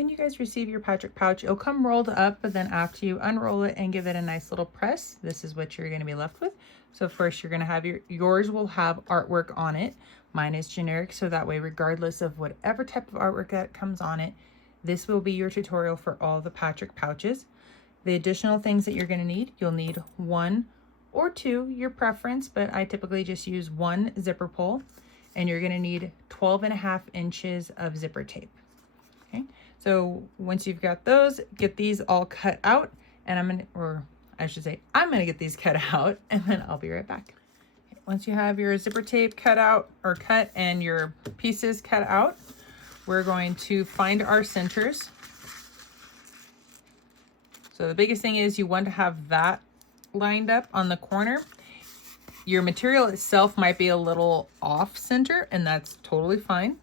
when you guys receive your Patrick pouch, it'll come rolled up, but then after you unroll it and give it a nice little press, this is what you're going to be left with. So first you're going to have yours will have artwork on it. Mine is generic, so that way regardless of whatever type of artwork that comes on it, this will be your tutorial for all the Patrick pouches. The additional things that you're going to need, you'll need 1 or 2, your preference, but I typically just use 1 zipper pull, and you're going to need 12.5 inches of zipper tape. Okay, so once you've got those, get these all cut out, and I'm gonna get these cut out, and then I'll be right back. Okay, once you have your zipper tape cut out or cut and your pieces cut out, we're going to find our centers. So the biggest thing is you want to have that lined up on the corner. Your material itself might be a little off center, and that's totally fine.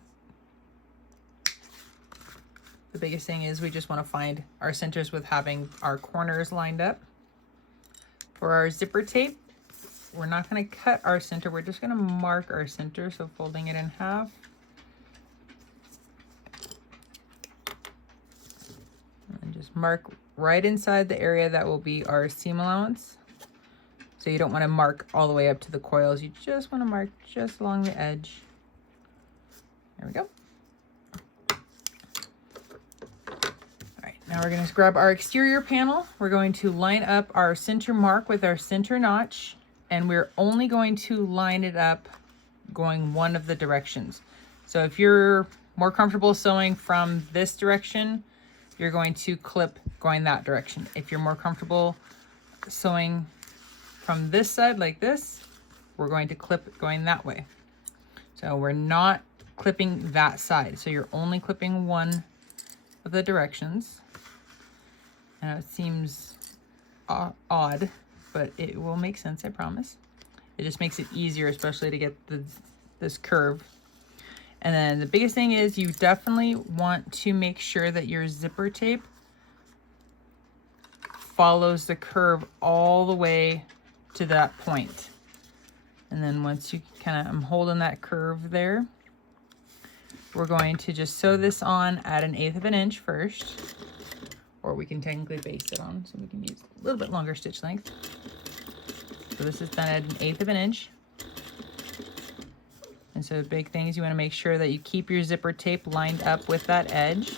The biggest thing is we just want to find our centers with having our corners lined up. For our zipper tape, we're not going to cut our center, we're just going to mark our center, so folding it in half. And just mark right inside the area that will be our seam allowance. So you don't want to mark all the way up to the coils, you just want to mark just along the edge. There we go. Now we're going to grab our exterior panel. We're going to line up our center mark with our center notch, and we're only going to line it up going one of the directions. So if you're more comfortable sewing from this direction, you're going to clip going that direction. If you're more comfortable sewing from this side like this, we're going to clip going that way. So we're not clipping that side. So you're only clipping one of the directions. And it seems odd, but it will make sense, I promise. It just makes it easier, especially to get this curve. And then the biggest thing is you definitely want to make sure that your zipper tape follows the curve all the way to that point. And then once you I'm holding that curve there, we're going to just sew this on at 1/8 of an inch first. Or we can technically base it on, so we can use a little bit longer stitch length. So this is done at 1/8 of an inch. And so the big thing is you want to make sure that you keep your zipper tape lined up with that edge.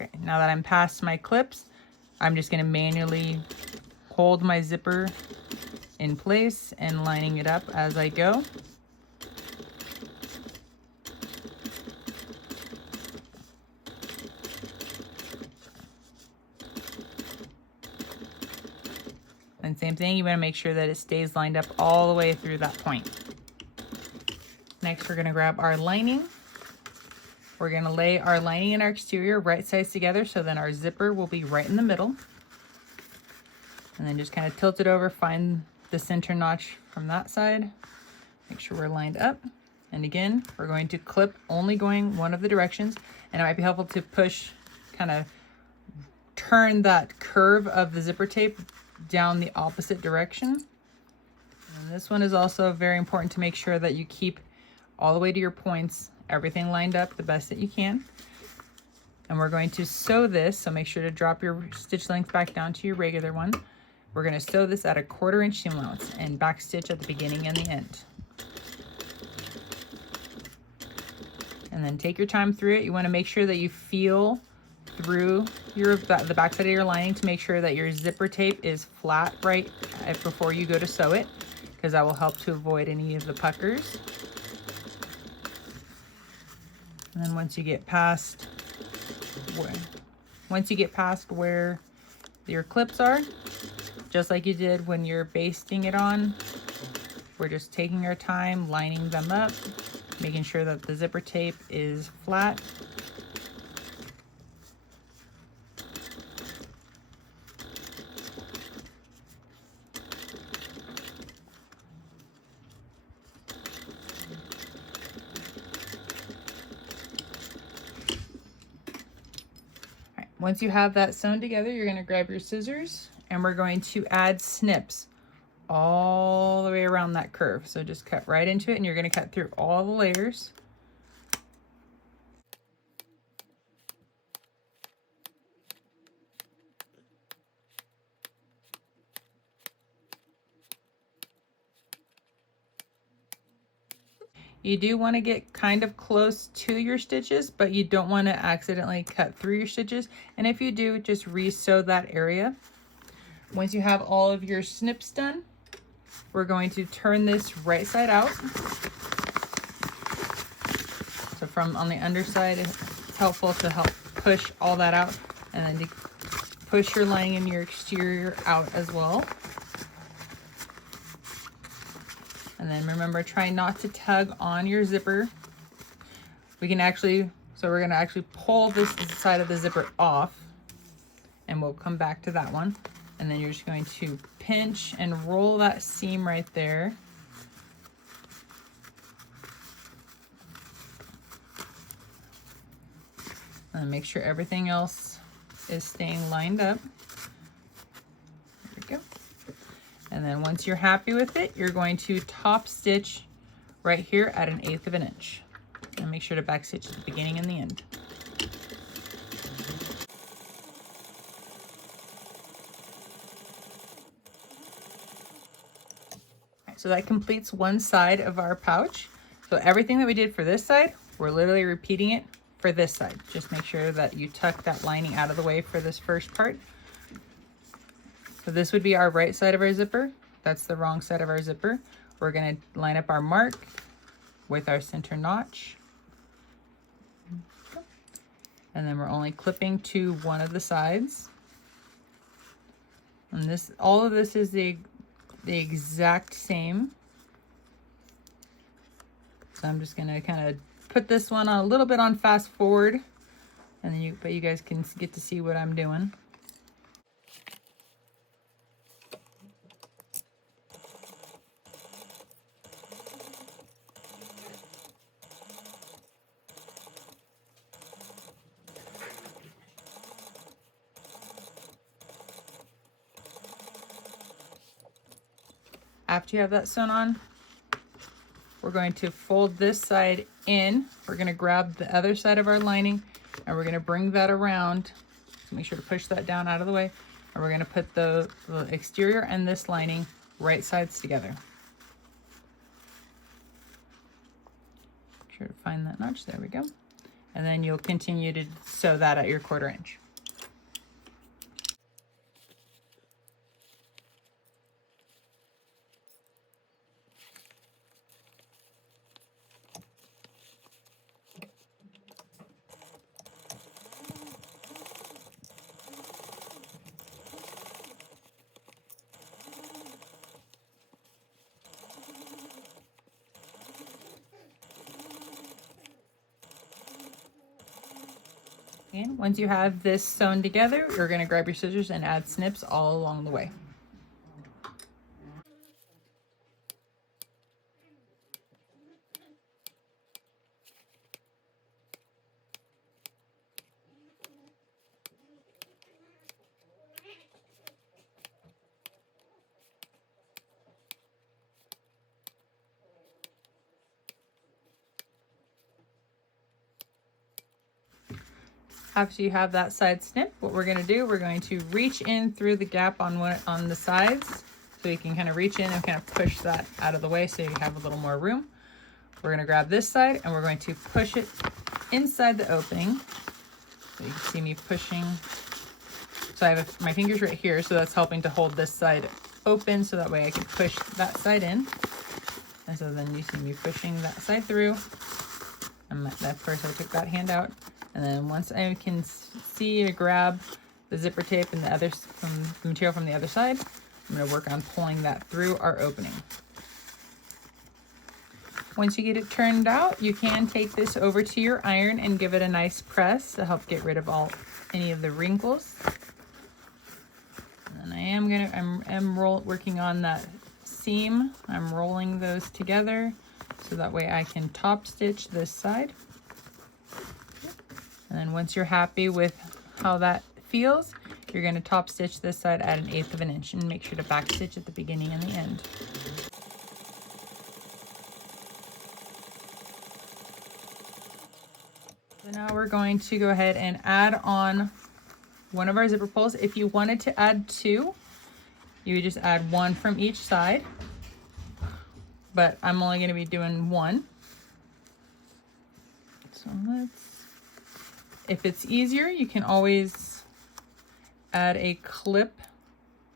Okay, now that I'm past my clips, I'm just going to manually hold my zipper in place and lining it up as I go. And same thing, you want to make sure that it stays lined up all the way through that point. Next, we're going to grab our lining. We're going to lay our lining and our exterior right sides together, so then our zipper will be right in the middle. And then just kind of tilt it over, find the center notch from that side. Make sure we're lined up. And again, we're going to clip only going one of the directions. And it might be helpful to push, kind of turn that curve of the zipper tape down the opposite direction. And this one is also very important to make sure that you keep all the way to your points, everything lined up the best that you can. And we're going to sew this, so make sure to drop your stitch length back down to your regular one. We're going to sew this at 1/4 inch seam allowance and back stitch at the beginning and the end. And then take your time through it. You want to make sure that you feel through the back side of your lining to make sure that your zipper tape is flat right before you go to sew it, because that will help to avoid any of the puckers. And then once you get past where your clips are, just like you did when you're basting it on, we're just taking our time, lining them up, making sure that the zipper tape is flat. Once you have that sewn together, you're going to grab your scissors and we're going to add snips all the way around that curve. So just cut right into it, and you're going to cut through all the layers. You do want to get kind of close to your stitches, but you don't want to accidentally cut through your stitches. And if you do, just re-sew that area. Once you have all of your snips done, we're going to turn this right side out. So from on the underside, it's helpful to help push all that out, and then to push your lining and your exterior out as well. And then remember, try not to tug on your zipper. We can actually, so we're gonna actually pull this side of the zipper off, and we'll come back to that one. And then you're just going to pinch and roll that seam right there. And make sure everything else is staying lined up. There we go. And then once you're happy with it, you're going to top stitch right here at 1/8 of an inch. And make sure to back stitch at the beginning and the end. So that completes one side of our pouch. So everything that we did for this side, we're literally repeating it for this side. Just make sure that you tuck that lining out of the way for this first part. So this would be our right side of our zipper. That's the wrong side of our zipper. We're going to line up our mark with our center notch. And then we're only clipping to one of the sides. And this, all of this is the exact same. So I'm just gonna kind of put this one a little bit on fast forward, and then but you guys can get to see what I'm doing. After you have that sewn on, we're going to fold this side in. We're going to grab the other side of our lining, and we're going to bring that around. So make sure to push that down out of the way. And we're going to put the exterior and this lining right sides together. Make sure to find that notch. There we go. And then you'll continue to sew that at your 1/4 inch. And once you have this sewn together, you're going to grab your scissors and add snips all along the way. After you have that side snip, what we're going to do, we're going to reach in through the gap on the sides, so you can kind of reach in and kind of push that out of the way so you have a little more room. We're going to grab this side and we're going to push it inside the opening. So you can see me pushing. So I have my fingers right here, so that's helping to hold this side open, so that way I can push that side in. And so then you see me pushing that side through. And of course I took that hand out. And then once I can see or grab the zipper tape and the material from the other side, I'm going to work on pulling that through our opening. Once you get it turned out, you can take this over to your iron and give it a nice press to help get rid of any of the wrinkles. And I'm working on that seam. I'm rolling those together so that way I can top stitch this side. And then once you're happy with how that feels, You're going to top stitch this side at 1/8 of an inch and make sure to back stitch at the beginning and the end. So now we're going to go ahead and add on one of our zipper pulls. If you wanted to add 2, you would just add 1 from each side, but I'm only going to be doing 1. So if it's easier, you can always add a clip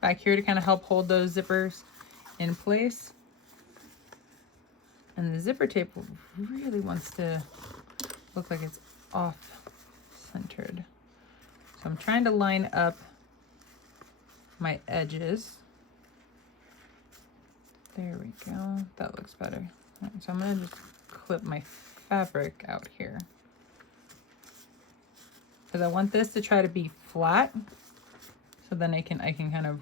back here to kind of help hold those zippers in place. And the zipper tape really wants to look like it's off centered. So I'm trying to line up my edges. There we go. That looks better. Right, so I'm going to just clip my fabric out here, because I want this to try to be flat, so then I can kind of,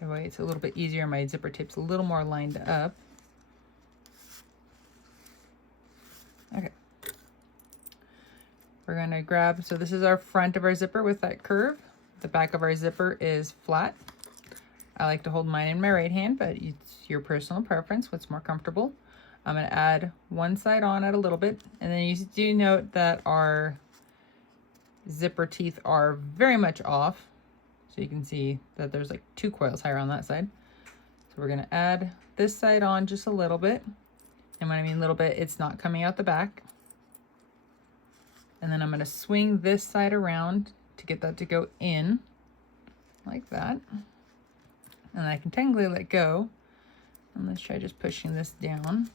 that way it's a little bit easier. My zipper tape's a little more lined up. Okay. We're going to grab, so this is our front of our zipper with that curve. The back of our zipper is flat. I like to hold mine in my right hand, but it's your personal preference, what's more comfortable. I'm going to add one side on at a little bit, and then you do note that our zipper teeth are very much off. So you can see that there's like 2 coils higher on that side. So we're going to add this side on just a little bit. And when I mean little bit, it's not coming out the back. And then I'm going to swing this side around to get that to go in like that. And I can technically let go. And let's try just pushing this down.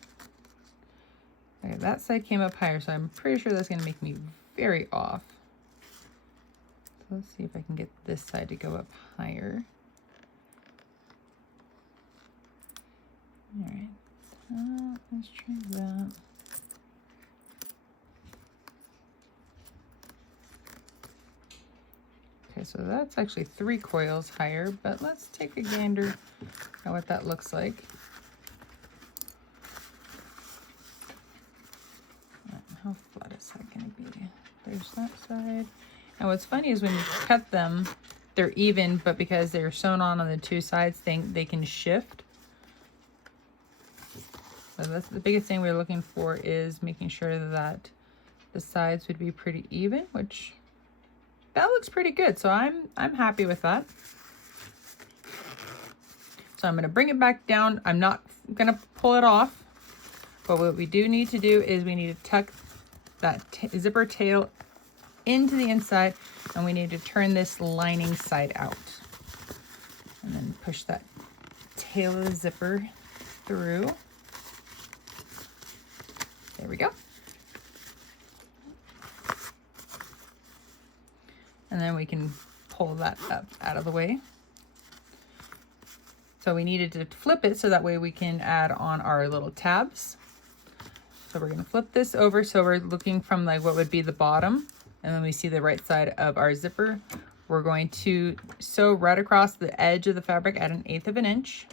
Okay, that side came up higher, so I'm pretty sure that's going to make me very off. So let's see if I can get this side to go up higher. All right, let's try that. Okay, so that's actually 3 coils higher, but let's take a gander at what that looks like. How flat is that going to be? There's that side. And what's funny is when you cut them, they're even, but because they're sewn on the 2 sides, they can shift. So that's the biggest thing we're looking for, is making sure that the sides would be pretty even, which that looks pretty good. So I'm happy with that. So I'm going to bring it back down. I'm not going to pull it off, but what we do need to do is we need to tuck that zipper tail into the inside, and we need to turn this lining side out, and then push that tail of the zipper through. There we go. And then we can pull that up out of the way. So we needed to flip it so that way we can add on our little tabs. So we're going to flip this over, so we're looking from like what would be the bottom, and then we see the right side of our zipper. We're going to sew right across the edge of the fabric at 1/8 of an inch.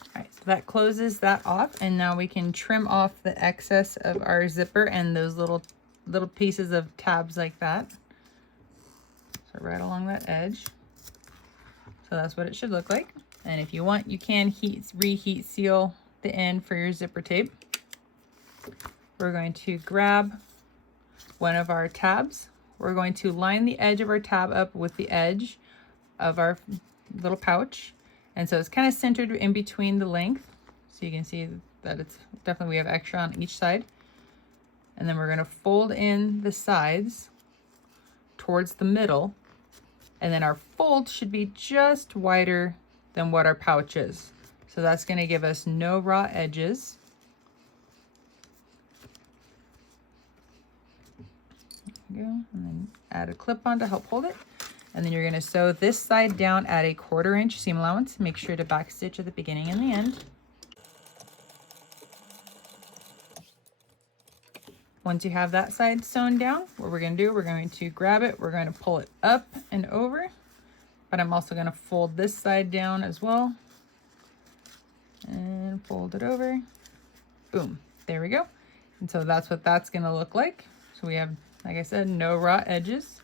All right, so that closes that off, and now we can trim off the excess of our zipper and those little pieces of tabs like that. So right along that edge. So that's what it should look like. And if you want, you can reheat seal the end for your zipper tape. We're going to grab one of our tabs. We're going to line the edge of our tab up with the edge of our little pouch. And so it's kind of centered in between the length. So you can see that it's definitely, we have extra on each side. And then we're going to fold in the sides towards the middle. And then our fold should be just wider than what our pouch is. So that's going to give us no raw edges. There we go. And then add a clip on to help hold it. And then you're going to sew this side down at 1/4 inch seam allowance. Make sure to back stitch at the beginning and the end. Once you have that side sewn down, what we're going to do, we're going to grab it, we're going to pull it up and over, but I'm also going to fold this side down as well and fold it over. Boom, there we go. And so that's what that's gonna look like. So we have, like I said, no raw edges.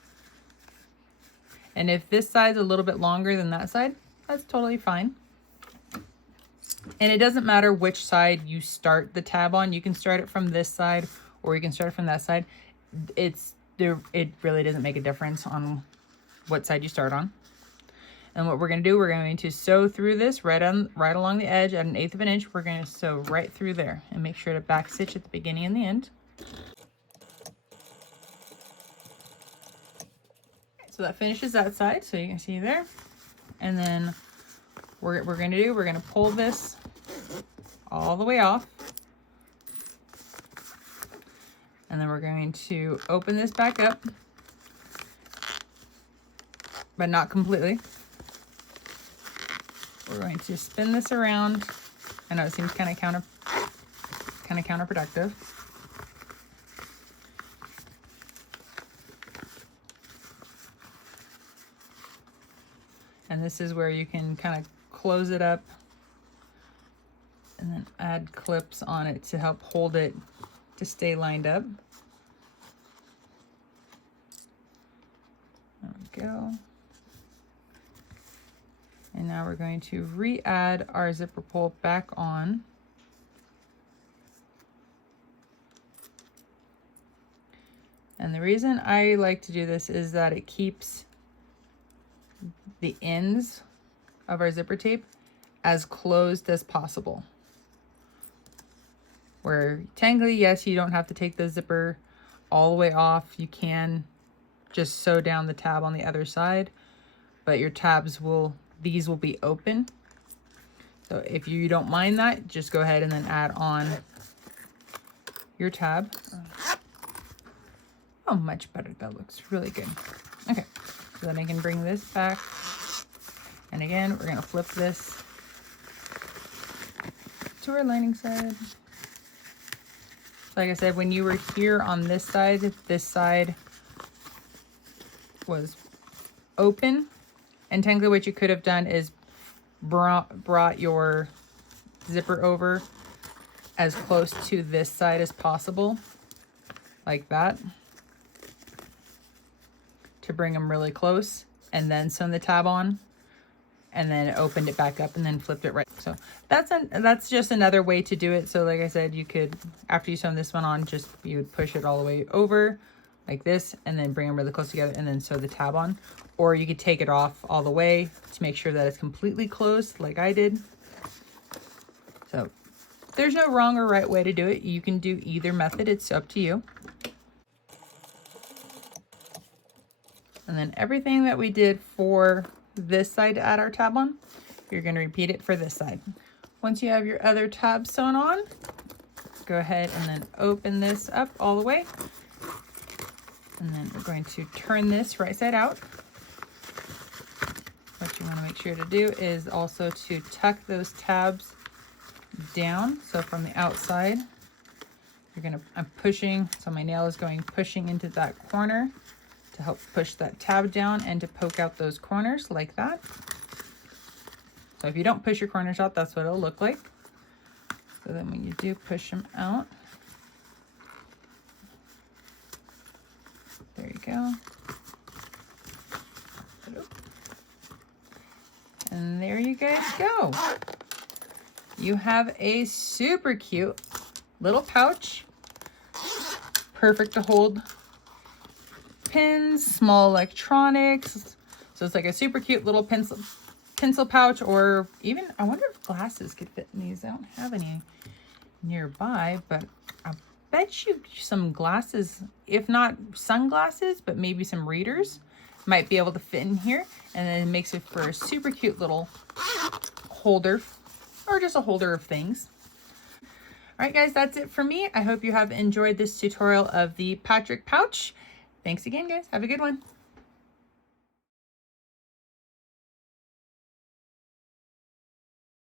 And if this side's a little bit longer than that side, that's totally fine. And it doesn't matter which side you start the tab on. You can start it from this side or you can start it from that side. It really doesn't make a difference on what side you start on. And what we're going to do, we're going to sew through this right along the edge at 1/8 of an inch. We're going to sew right through there and make sure to back stitch at the beginning and the end. So that finishes that side, so you can see there. And then what we're going to do, we're going to pull this all the way off. And then we're going to open this back up, but not completely. We're going to spin this around. I know it seems kind of counterproductive. And this is where you can kind of close it up and then add clips on it to help hold it to stay lined up. There we go. And now we're going to re-add our zipper pull back on. And the reason I like to do this is that it keeps the ends of our zipper tape as closed as possible. Where tangly, yes, you don't have to take the zipper all the way off. You can just sew down the tab on the other side, but your tabs these will be open. So if you don't mind that, just go ahead and then add on your tab. Oh, much better. That looks really good. Okay, so then I can bring this back. And again, we're gonna flip this to our lining side. Like I said, when you were here on this side was open. And technically what you could have done is brought your zipper over as close to this side as possible, like that, to bring them really close, and then sewn the tab on, and then opened it back up and then flipped it right. So that's just another way to do it. So like I said, you could, after you sew this one on, you would push it all the way over like this and then bring them really close together and then sew the tab on. Or you could take it off all the way to make sure that it's completely closed like I did. So there's no wrong or right way to do it. You can do either method. It's up to you. And then everything that we did for this side to add our tab on, you're going to repeat it for this side. Once you have your other tab sewn on, go ahead and then open this up all the way. And then we're going to turn this right side out. What you want to make sure to do is also to tuck those tabs down. So from the outside, I'm pushing, so my nail is pushing into that corner to help push that tab down and to poke out those corners like that. So if you don't push your corners out, that's what it'll look like. So then when you do push them out, there you go. And there you guys go. You have a super cute little pouch. Perfect to hold pins, small electronics. So it's like a super cute little pencil pouch, or even, I wonder if glasses could fit in these. I don't have any nearby, but I bet you some glasses, if not sunglasses, but maybe some readers might be able to fit in here. And then it makes it for a super cute little holder, or just a holder of things. All right, guys, that's it for me. I hope you have enjoyed this tutorial of the Patrick pouch. Thanks again, guys. Have a good one.